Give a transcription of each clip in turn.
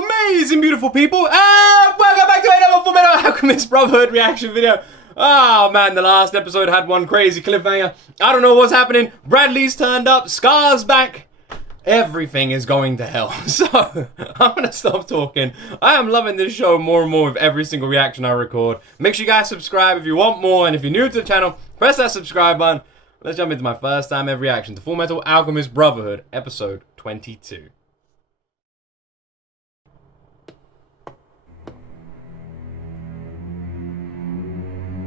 you amazing, beautiful people, and welcome back to another FULLMETAL ALCHEMIST Brotherhood reaction video. Oh man, the last episode had one crazy cliffhanger. I don't know what's happening. Bradley's turned up, Scar's back. Everything is going to hell. So, I'm gonna stop talking. I am loving this show more and more with every single reaction I record. Make sure you guys subscribe if you want more, and if you're new to the channel, press that subscribe button. Let's jump into my first time ever reaction to FULLMETAL ALCHEMIST Brotherhood, episode 22.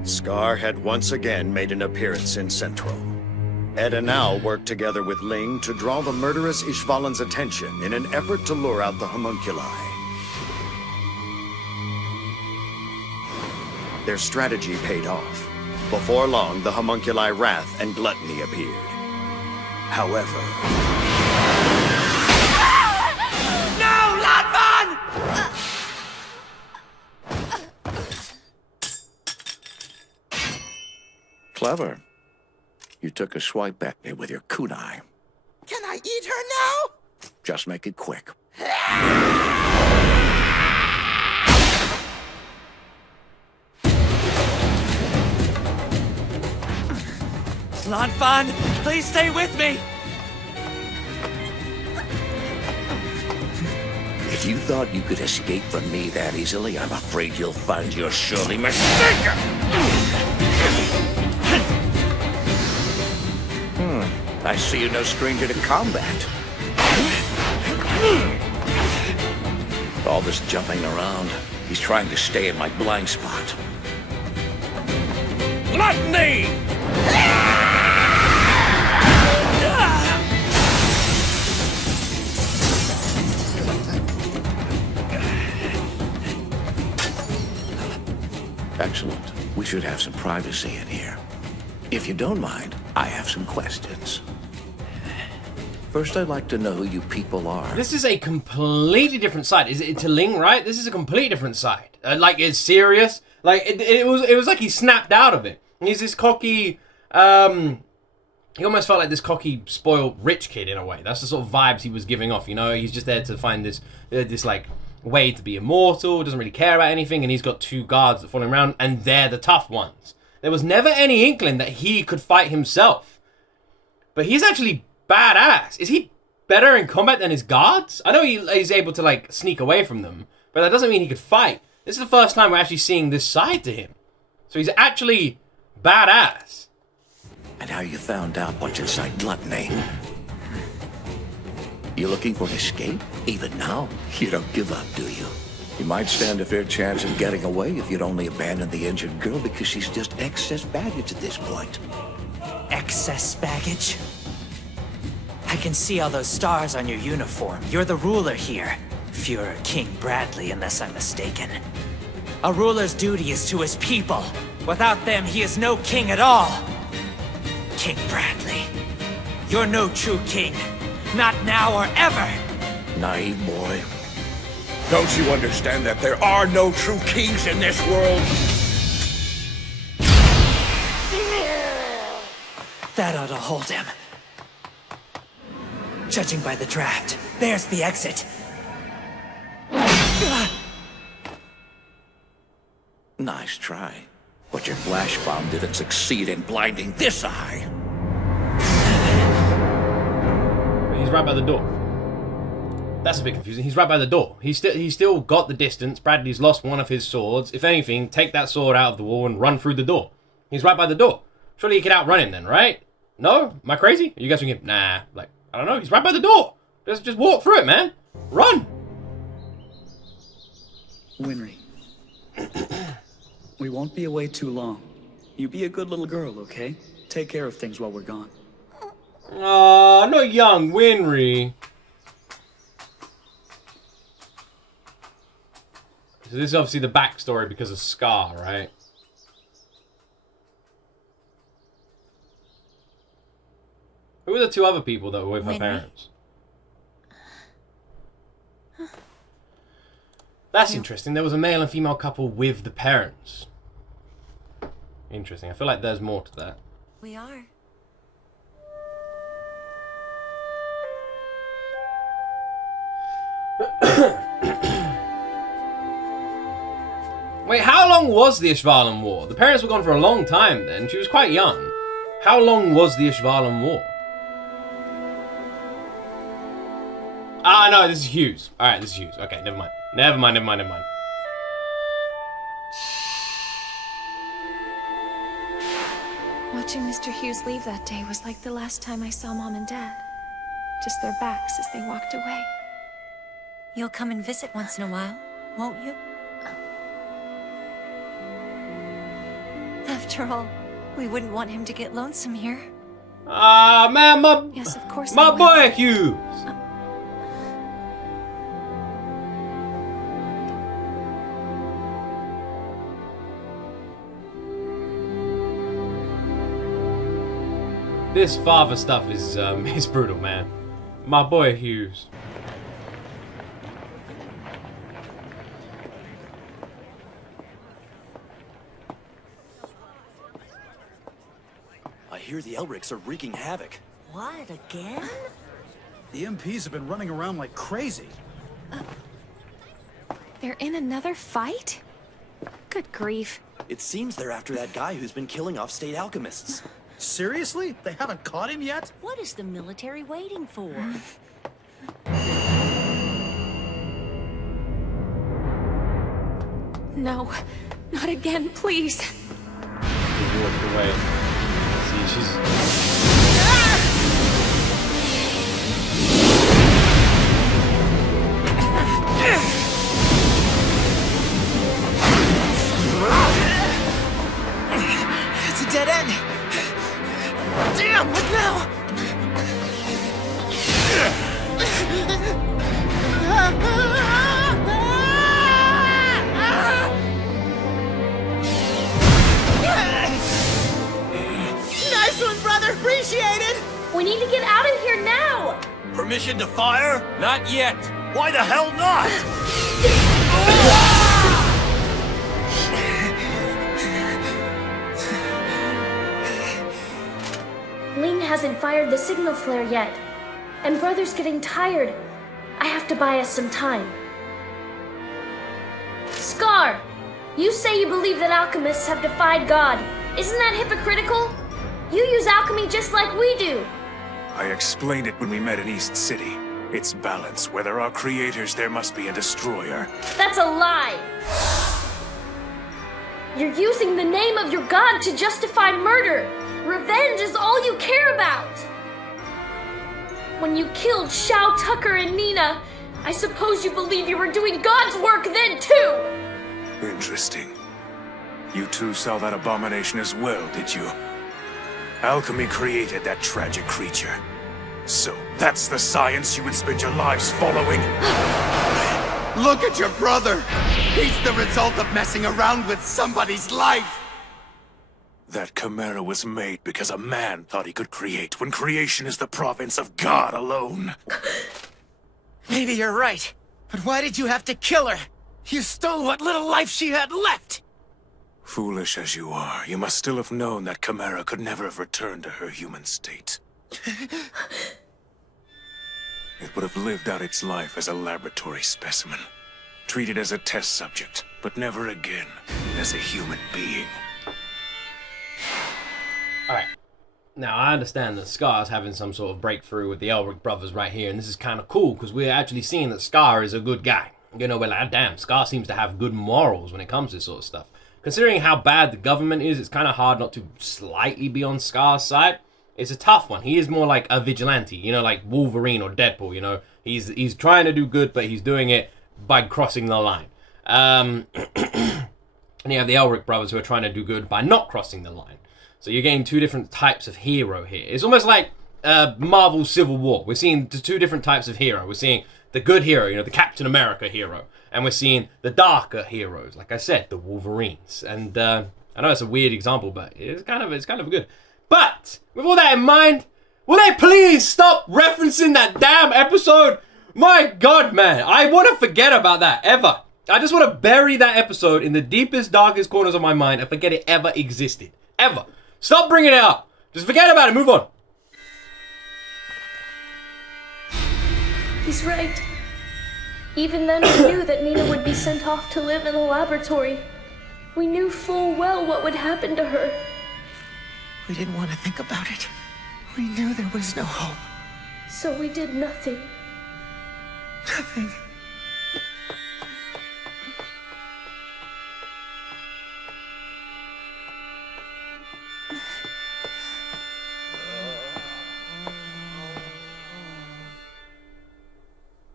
Scar had once again made an appearance in Central. Ed and Al worked together with Ling to draw the murderous Ishvalan's attention in an effort to lure out the homunculi. Their strategy paid off. Before long, the homunculi Wrath and Gluttony appeared. However... No, Latvan! Clever. You took a swipe at me with your kunai. Can I eat her now? Just make it quick. Latvan, please stay with me! If you thought you could escape from me that easily, I'm afraid you'll find you're surely mistaken! I see you're no stranger to combat. All this jumping around, he's trying to stay in my blind spot. Gluttony! Excellent. We should have some privacy in here. If you don't mind, I have some questions. First, I'd like to know who you people are. This is a completely different side. Is it to Ling, right? This is a completely different side. Like, it's serious. Like, it was like he snapped out of it. He's this cocky, he almost felt like this cocky, spoiled, rich kid in a way. That's the sort of vibes he was giving off, you know? He's just there to find this like, way to be immortal, doesn't really care about anything, and he's got two guards that follow him around, and they're the tough ones. There was never any inkling that he could fight himself. But he's actually badass. Is he better in combat than his guards? I know he's able to, like, sneak away from them, but that doesn't mean he could fight. This is the first time we're actually seeing this side to him. So he's actually badass. And how you found out what's inside Gluttony. You looking for an escape? Even now? You don't give up, do you? You might stand a fair chance of getting away if you'd only abandon the injured girl because she's just excess baggage at this point. Excess baggage? I can see all those stars on your uniform. You're the ruler here. Fuhrer King Bradley, unless I'm mistaken. A ruler's duty is to his people. Without them, he is no king at all. King Bradley, you're no true king. Not now or ever. Naive boy. Don't you understand that there are no true kings in this world? That ought to hold him. Judging by the draft, there's the exit. Nice try. But your flash bomb didn't succeed in blinding this eye. He's right by the door. That's a bit confusing. He's right by the door. He's still got the distance. Bradley's lost one of his swords. If anything, take that sword out of the wall and run through the door. He's right by the door. Surely he could outrun him then, right? No? Am I crazy? Are you guys thinking, nah, like, I don't know. He's right by the door. Just walk through it, man. Run. Winry. We won't be away too long. You be a good little girl, okay? Take care of things while we're gone. Aw, no young Winry. So this is obviously the backstory because of Scar, right? Who were the two other people that were with her parents? That's interesting. There was a male and female couple with the parents. Interesting. I feel like there's more to that. We are. Wait, how long was the Ishvalan War? The parents were gone for a long time then. She was quite young. How long was the Ishvalan War? Ah, no, this is Hughes. Alright, this is Hughes. Okay, never mind. Never mind. Watching Mr. Hughes leave that day was like the last time I saw Mom and Dad. Just their backs as they walked away. You'll come and visit once in a while, won't you? After all, we wouldn't want him to get lonesome here. Ah, man, Yes, of course I my will. boy Hughes. This father stuff is is brutal, man. My boy Hughes. I hear the Elrics are wreaking havoc. What, again? The MPs have been running around like crazy. They're in another fight? Good grief. It seems they're after that guy who's been killing off state alchemists. Seriously? They haven't caught him yet? What is the military waiting for? No, not again, please. He walked away. See, she's. It's a dead end. Damn, what now? Nice one, brother. Appreciate it. We need to get out of here now! Permission to fire? Not yet. Why the hell not? Ling hasn't fired the signal flare yet. And Brother's getting tired. I have to buy us some time. Scar! You say you believe that alchemists have defied God. Isn't that hypocritical? You use alchemy just like we do. I explained it when we met in East City. It's balance. Where there are creators, there must be a destroyer. That's a lie! You're using the name of your god to justify murder! Revenge is all you care about! When you killed Shao Tucker and Nina, I suppose you believe you were doing God's work then too! Interesting. You two saw that abomination as well, did you? Alchemy created that tragic creature. So, that's the science you would spend your lives following? Look at your brother! He's the result of messing around with somebody's life! That chimera was made because a man thought he could create, when creation is the province of God alone. Maybe you're right. But why did you have to kill her? You stole what little life she had left! Foolish as you are, you must still have known that chimera could never have returned to her human state. It would have lived out its life as a laboratory specimen, treated as a test subject, but never again as a human being. Alright. Now, I understand that Scar's having some sort of breakthrough with the Elric brothers right here, and this is kind of cool, because we're actually seeing that Scar is a good guy. You know, we're like, damn, Scar seems to have good morals when it comes to this sort of stuff. Considering how bad the government is, it's kind of hard not to slightly be on Scar's side. It's a tough one. He is more like a vigilante, you know, like Wolverine or Deadpool, you know. He's trying to do good, but he's doing it by crossing the line. And you have the Elric brothers who are trying to do good by not crossing the line. So you're getting two different types of hero here. It's almost like Marvel Civil War. We're seeing the two different types of hero. We're seeing the good hero, you know, the Captain America hero. And we're seeing the darker heroes, like I said, the Wolverines. And I know it's a weird example, but it's kind of good. But with all that in mind, will they please stop referencing that damn episode? My God, man, I want to forget about that ever. I just want to bury that episode in the deepest, darkest corners of my mind and forget it ever existed. Ever. Stop bringing it up. Just forget about it. Move on. He's right. Even then, I knew that Nina would be sent off to live in a laboratory. We knew full well what would happen to her. We didn't want to think about it. We knew there was no hope. So we did nothing. Nothing.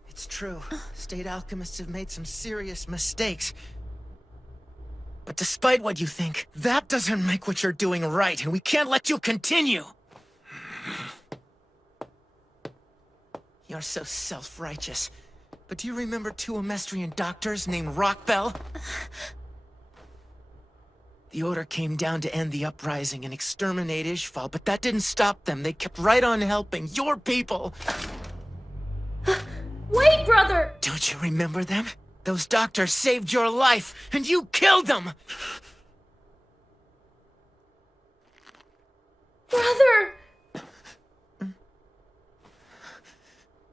It's true. State alchemists have made some serious mistakes. But despite what you think, that doesn't make what you're doing right, and we can't let you continue! You're so self-righteous. But do you remember two Amestrian doctors named Rockbell? The Order came down to end the uprising and exterminate Ishval, but that didn't stop them. They kept right on helping your people! Wait, brother! Don't you remember them? Those doctors saved your life, and you killed them! Brother!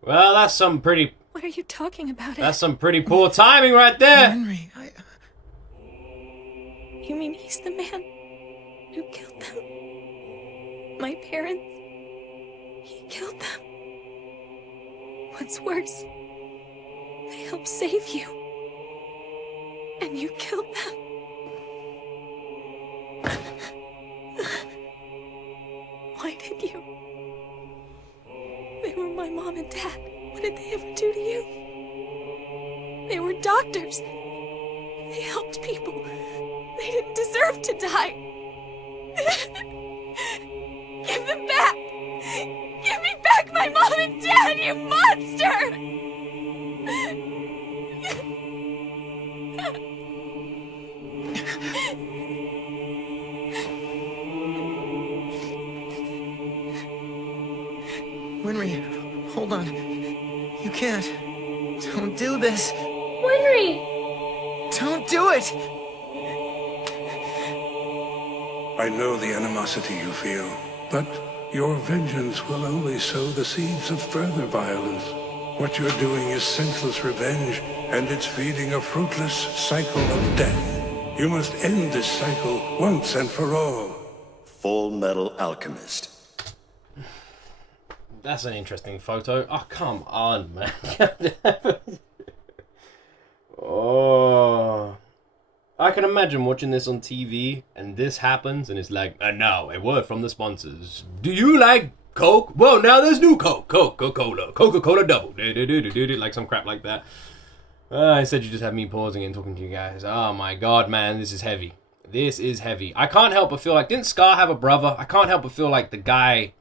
Well, that's some pretty... What are you talking about? That's some pretty poor timing right there! Henry, You mean he's the man who killed them? My parents? He killed them. What's worse, they helped save you. And you killed them. Why did you? They were my mom and dad. What did they ever do to you? They were doctors. They helped people. They didn't deserve to die. Give them back! Give me back my mom and dad, you monster! Winry, hold on. You can't. Don't do this. Winry! Don't do it! I know the animosity you feel, but your vengeance will only sow the seeds of further violence. What you're doing is senseless revenge, and it's feeding a fruitless cycle of death. You must end this cycle once and for all. Full Metal Alchemist. That's an interesting photo. Oh, come on, man. Oh. I can imagine watching this on TV, and this happens, and it's like, and now, a word from the sponsors. Do you like Coke? Well, now there's new Coke. Coca-Cola. Coca-Cola double. Like some crap like that. Instead, you just have me pausing and talking to you guys. Oh my god, man, this is heavy. This is heavy. I can't help but feel like, didn't Scar have a brother? I can't help but feel like the guy...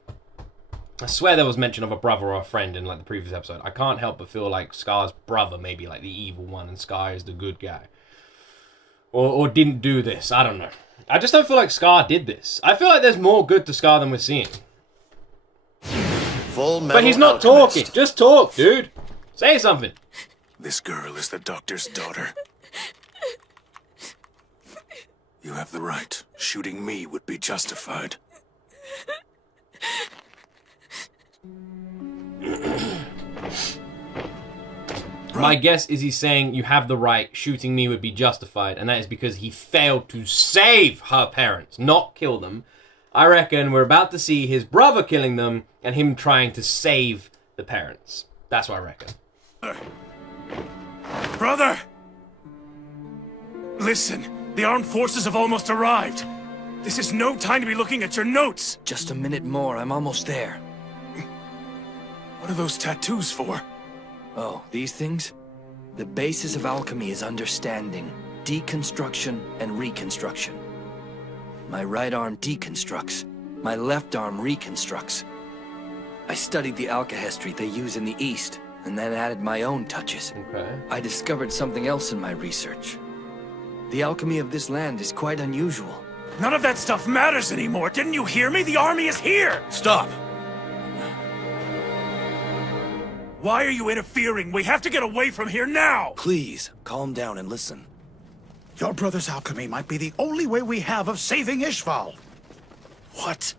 I swear there was mention of a brother or a friend in like the previous episode. I can't help but feel like Scar's brother may be like the evil one, and Scar is the good guy. Or didn't do this. I don't know. I just don't feel like Scar did this. I feel like there's more good to Scar than we're seeing. Full Metal But he's not Alchemist. talking. Just talk, dude. Say something. This girl is the doctor's daughter. You have the right. Shooting me would be justified. My guess is he's saying you have the right, shooting me would be justified, and that is because he failed to save her parents, not kill them. I reckon we're about to see his brother killing them and him trying to save the parents. That's what I reckon. Brother! Listen, the armed forces have almost arrived. This is no time to be looking at your notes. Just a minute more, I'm almost there. What are those tattoos for? Oh, these things? The basis of alchemy is understanding, deconstruction, and reconstruction. My right arm deconstructs, my left arm reconstructs. I studied the alchemy they use in the East, and then added my own touches. Okay. I discovered something else in my research. The alchemy of this land is quite unusual. None of that stuff matters anymore. Didn't you hear me? The army is here! Stop! Why are you interfering? We have to get away from here now! Please, calm down and listen. Your brother's alchemy might be the only way we have of saving Ishval. What?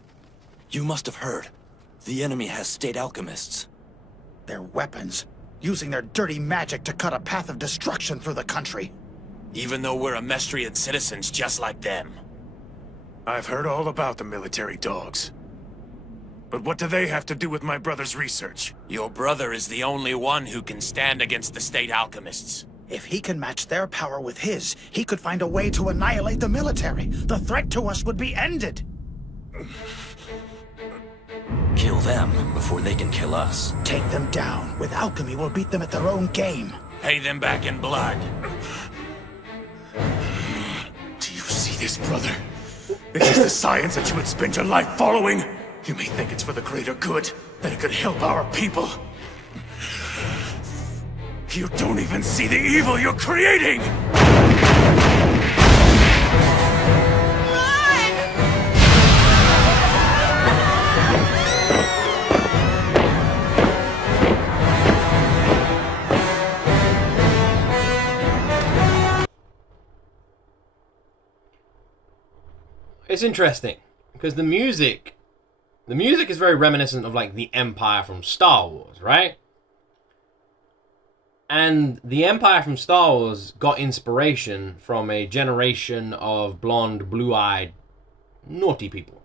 You must have heard. The enemy has state alchemists. Their weapons, using their dirty magic to cut a path of destruction through the country. even though we're Amestrian citizens just like them. I've heard all about the military dogs. But what do they have to do with my brother's research? Your brother is the only one who can stand against the state alchemists. If he can match their power with his, he could find a way to annihilate the military. The threat to us would be ended. Kill them before they can kill us. Take them down. With alchemy, we'll beat them at their own game. Pay them back in blood. Do you see this, brother? This is the science that you would spend your life following? You may think it's for the greater good, that it could help our people. You don't even see the evil you're creating! It's interesting because the music is very reminiscent of like the Empire from Star Wars, right? And the Empire from Star Wars got inspiration from a generation of blonde, blue-eyed, naughty people.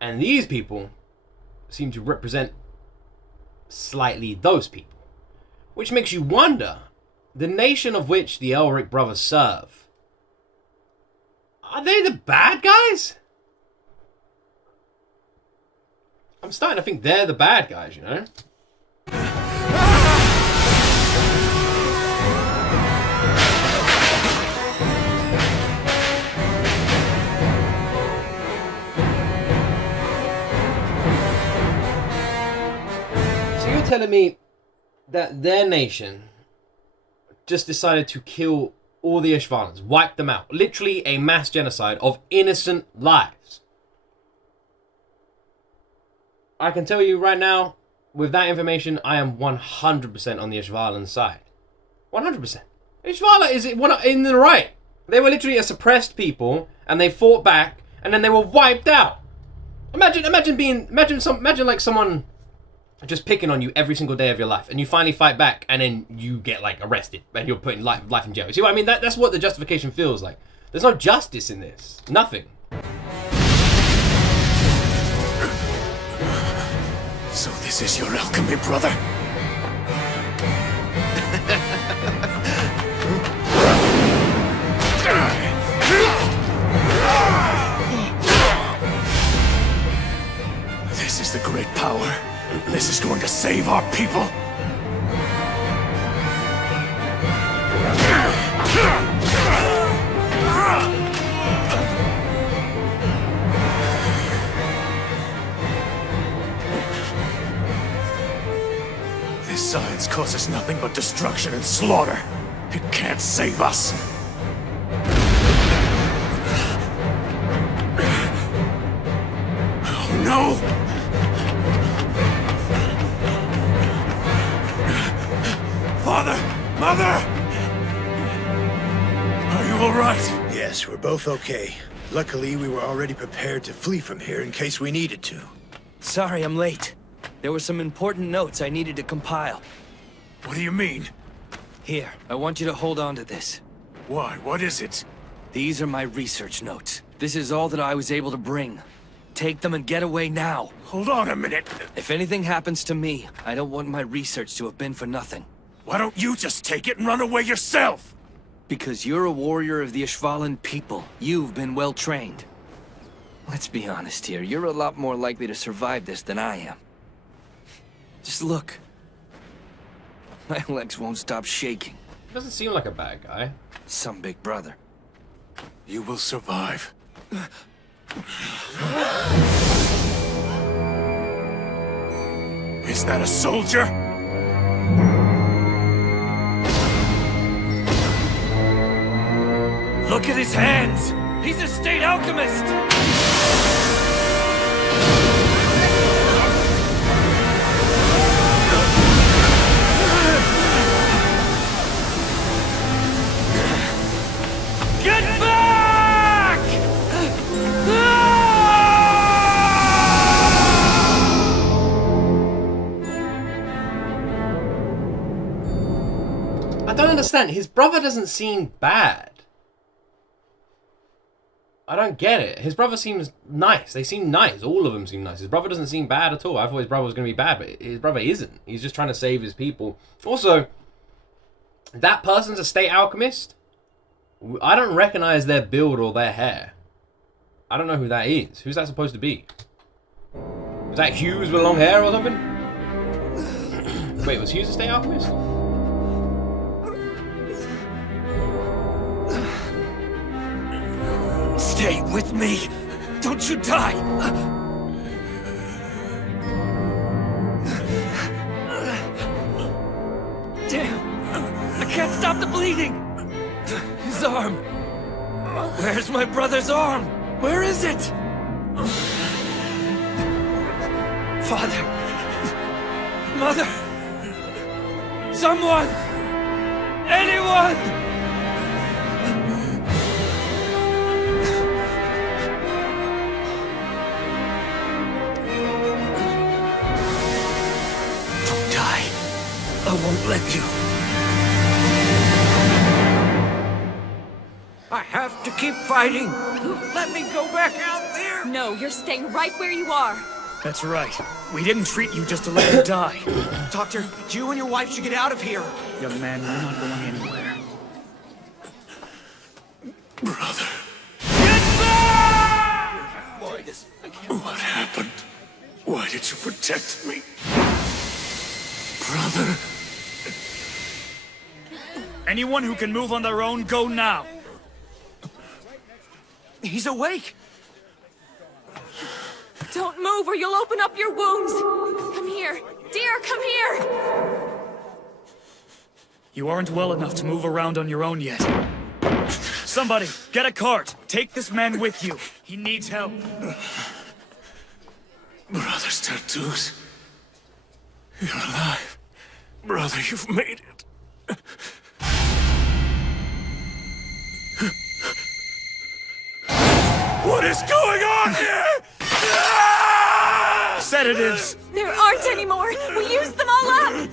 And these people seem to represent slightly those people. Which makes you wonder, the nation of which the Elric brothers serve, are they the bad guys? I'm starting to think they're the bad guys, you know? So you're telling me that their nation just decided to kill all the Ishvalans, wipe them out. Literally a mass genocide of innocent lives. I can tell you right now, with that information, I am 100% on the Ishvalan side. 100%. Ishvala is in the right. They were literally a suppressed people, and they fought back, and then they were wiped out. Imagine like someone just picking on you every single day of your life, and you finally fight back, and then you get like arrested, and you're put in life in jail. You see what I mean? That's what the justification feels like. There's no justice in this. Nothing. So this is your alchemy, brother? This is the great power. This is going to save our people. This science causes nothing but destruction and slaughter. It can't save us. Oh no! Father! Mother! Are you all right? Yes, we're both okay. Luckily, we were already prepared to flee from here in case we needed to. Sorry I'm late. There were some important notes I needed to compile. What do you mean? Here, I want you to hold on to this. Why? What is it? These are my research notes. This is all that I was able to bring. Take them and get away now. Hold on a minute. If anything happens to me, I don't want my research to have been for nothing. Why don't you just take it and run away yourself? Because you're a warrior of the Ishvalan people. You've been well trained. Let's be honest here, you're a lot more likely to survive this than I am. Just look. My legs won't stop shaking. Doesn't seem like a bad guy. Some big brother. You will survive. Is that a soldier? Look at his hands! He's a state alchemist! Get back! I don't understand. His brother doesn't seem bad. I don't get it. His brother seems nice. They seem nice. All of them seem nice. His brother doesn't seem bad at all. I thought his brother was going to be bad, but his brother isn't. He's just trying to save his people. Also, that person's a state alchemist. I don't recognize their build or their hair. I don't know who that is. Who's that supposed to be? Was that Hughes with long hair or something? Wait, was Hughes a state alchemist? Stay with me! Don't you die! Damn! I can't stop the bleeding! His arm! Where's my brother's arm? Where is it? Father! Mother! Someone! Anyone! I won't let you. I have to keep fighting. Let me go back out there. No, you're staying right where you are. That's right. We didn't treat you just to let you die. Doctor, you and your wife should get out of here. Young man, we're not going anywhere. Brother. What happened? Why did you protect me? Brother. Anyone who can move on their own, go now. He's awake. Don't move or you'll open up your wounds. Come here. Dear, come here. You aren't well enough to move around on your own yet. Somebody, get a cart. Take this man with you. He needs help. Brother's tattoos. You're alive. Brother, you've made it. What is going on here? Sedatives! There aren't any more. We used them all up.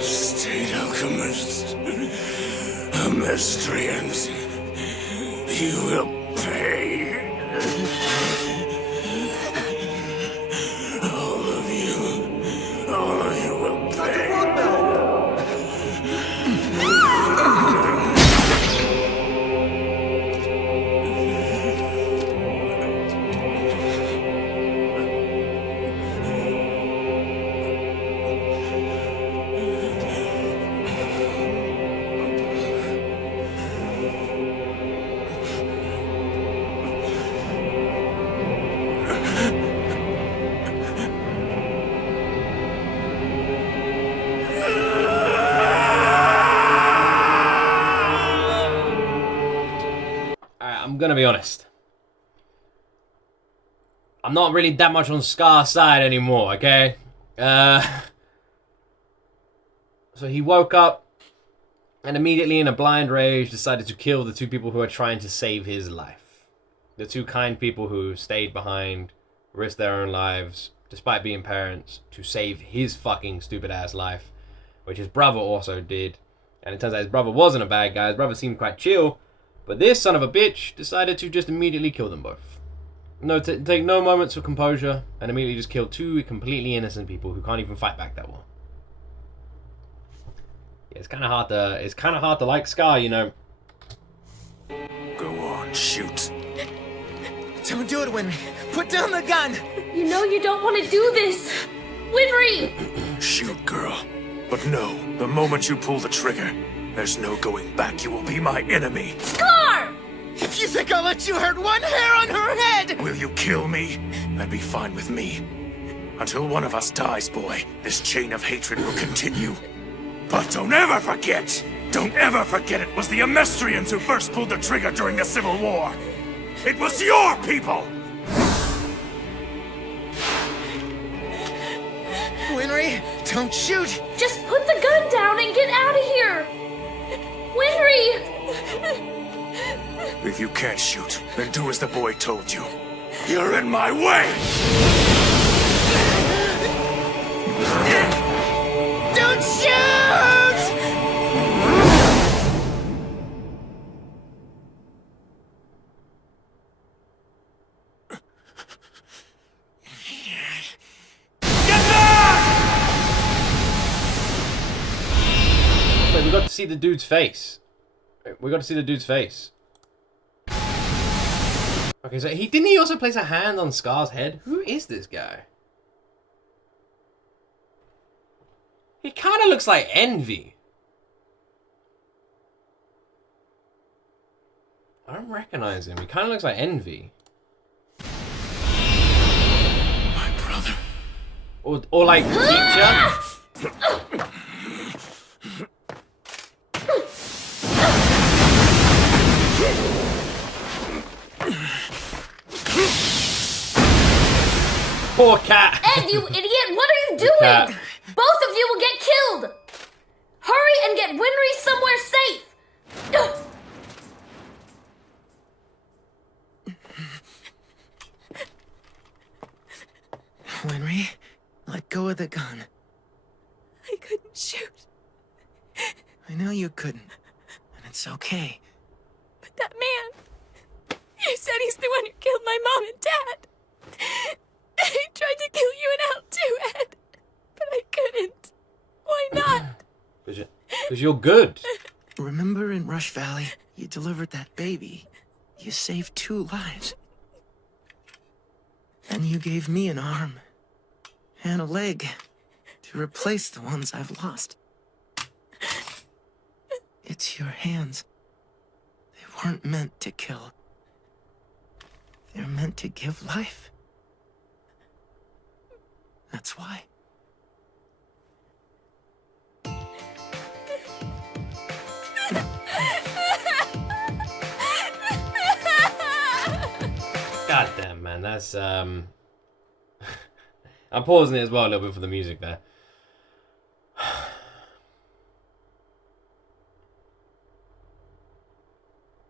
State alchemists, Amestrians, you will pay. All of you will pay. I'm gonna be honest. I'm not really that much on Scar's side anymore, okay? So he woke up and immediately in a blind rage decided to kill the two people who are trying to save his life. The two kind people who stayed behind, risked their own lives, despite being parents, to save his fucking stupid ass life, which his brother also did. And it turns out his brother wasn't a bad guy. His brother seemed quite chill. But this son of a bitch decided to just immediately kill them both. No, take no moments of composure and immediately just kill two completely innocent people who can't even fight back that well. Yeah, it's kind of hard to like Scar, you know. Go on, shoot. Don't do it, Winry. Put down the gun. You know you don't want to do this. Winry! Shoot, girl. But no, the moment you pull the trigger, there's no going back. You will be my enemy. Scar! If you think I'll let you hurt one hair on her head! Will you kill me? That'd be fine with me. Until one of us dies, boy, this chain of hatred will continue. But don't ever forget it was the Amestrians who first pulled the trigger during the Civil War. It was your people! Winry, don't shoot! Just put the gun down and get out of here! Winry! If you can't shoot, then do as the boy told you. You're in my way! see the dude's face. We got to see the dude's face. Okay, so didn't he also place a hand on Scar's head? Who is this guy? He kind of looks like Envy. I don't recognize him. He kind of looks like Envy. My brother. Or like Teacher. Poor cat. Ed, you idiot! What are you doing? Cat. Both of you will get killed! Hurry and get Winry somewhere safe! Winry, let go of the gun. I couldn't shoot. I know you couldn't, and it's okay. But that man, you said he's the one who killed my mom and dad. He tried to kill you and Al too, Ed. But I couldn't. Why not? Because you're good. Remember in Rush Valley, you delivered that baby. You saved 2 lives. And you gave me an arm and a leg to replace the ones I've lost. It's your hands. They weren't meant to kill. They're meant to give life. That's why. God damn, man, that's I'm pausing it as well a little bit for the music there.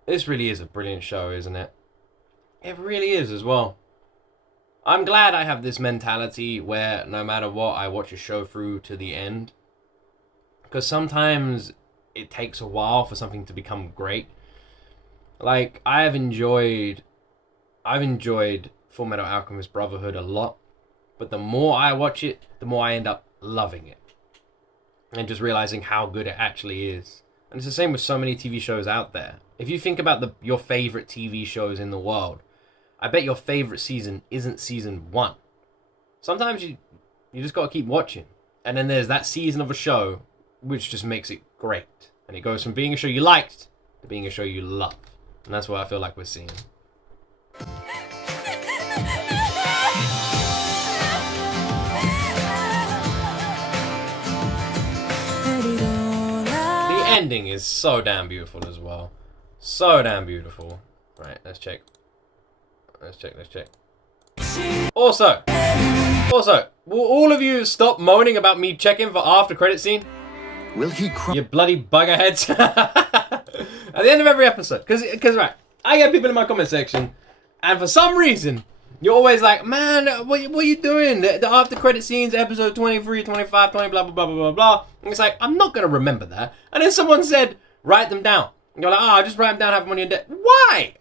This really is a brilliant show, isn't it? It really is as well. I'm glad I have this mentality where no matter what, I watch a show through to the end. Because sometimes it takes a while for something to become great. Like, I've enjoyed FULLMETAL Alchemist Brotherhood a lot. But the more I watch it, the more I end up loving it. And just realizing how good it actually is. And it's the same with so many TV shows out there. If you think about your favorite TV shows in the world, I bet your favorite season isn't season 1. Sometimes you just gotta keep watching. And then there's that season of a show which just makes it great. And it goes from being a show you liked to being a show you love. And that's what I feel like we're seeing. The ending is so damn beautiful as well. So damn beautiful. Right, let's check. Let's check. Also, will all of you stop moaning about me checking for after credit scene? Will he cry? You bloody buggerheads. At the end of every episode. Because right, I get people in my comment section, and for some reason, you're always like, man, what are you doing? The after credit scenes, episode 23, 25, 20, blah, blah, blah, blah, blah, blah. And it's like, I'm not going to remember that. And then someone said, write them down. And you're like, oh, just write them down, have them on your desk. Why?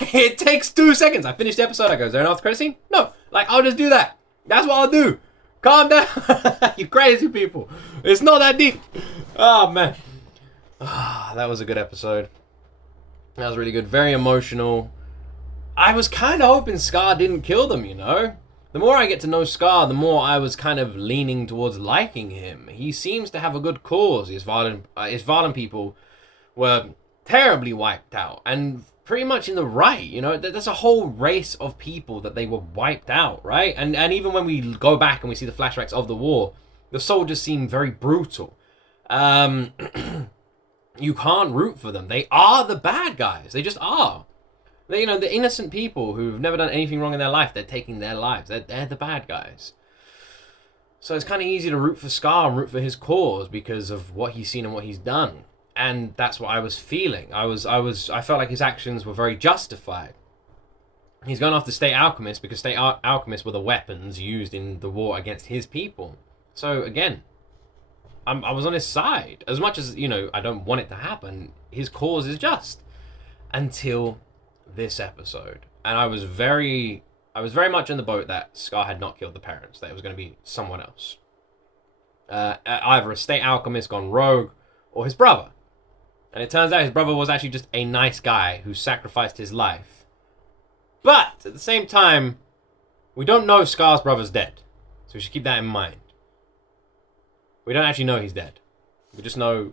It takes 2 seconds. I finished the episode. I go, is there an after credit scene? No. Like, I'll just do that. That's what I'll do. Calm down. You crazy people. It's not that deep. Oh, man. That was a good episode. That was really good. Very emotional. I was kind of hoping Scar didn't kill them, you know? The more I get to know Scar, the more I was kind of leaning towards liking him. He seems to have a good cause. His Varden people were terribly wiped out. And pretty much in the right, you know? There's a whole race of people that they were wiped out, right? And even when we go back and we see the flashbacks of the war, the soldiers seem very brutal. You can't root for them. They are the bad guys. They just are. You know, the innocent people who've never done anything wrong in their life, they're taking their lives. They're the bad guys. So it's kind of easy to root for Scar and root for his cause because of what he's seen and what he's done. And that's what I was feeling. I felt like his actions were very justified. He's gone after State Alchemists because State Alchemists were the weapons used in the war against his people. So again, I was on his side. As much as, you know, I don't want it to happen, his cause is just. Until this episode. And I was very much in the boat that Scar had not killed the parents, that it was going to be someone else. Either a State Alchemist gone rogue, or his brother. And it turns out his brother was actually just a nice guy who sacrificed his life. But, at the same time, we don't know if Scar's brother's dead. So we should keep that in mind. We don't actually know he's dead. We just know,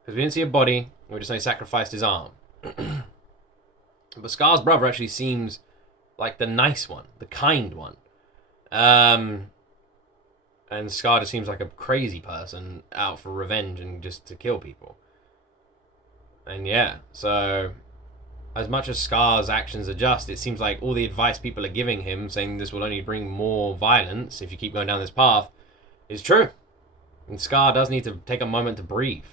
because we didn't see a body, we just know he sacrificed his arm. But Scar's brother actually seems like the nice one, the kind one. And Scar just seems like a crazy person out for revenge and just to kill people. And yeah, so as much as Scar's actions are just, it seems like all the advice people are giving him, saying this will only bring more violence if you keep going down this path, is true. And Scar does need to take a moment to breathe.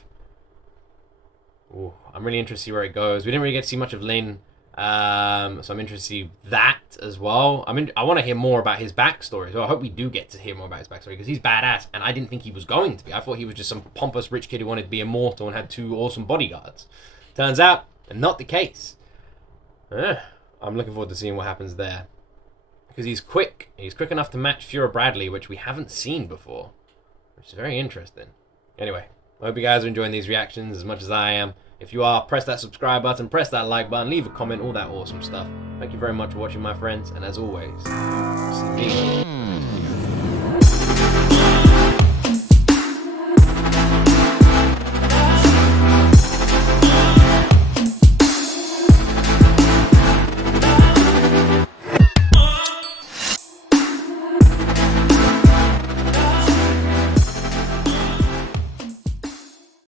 Ooh, I'm really interested to see where it goes. We didn't really get to see much of Lin, so I'm interested to see that as well. I want to hear more about his backstory, so I hope we do get to hear more about his backstory, because he's badass, and I didn't think he was going to be. I thought he was just some pompous rich kid who wanted to be immortal and had 2 awesome bodyguards. Turns out, not the case. I'm looking forward to seeing what happens there. Because he's quick. He's quick enough to match Fuhrer Bradley, which we haven't seen before. Which is very interesting. Anyway, I hope you guys are enjoying these reactions as much as I am. If you are, press that subscribe button, press that like button, leave a comment, all that awesome stuff. Thank you very much for watching, my friends, and as always, see you.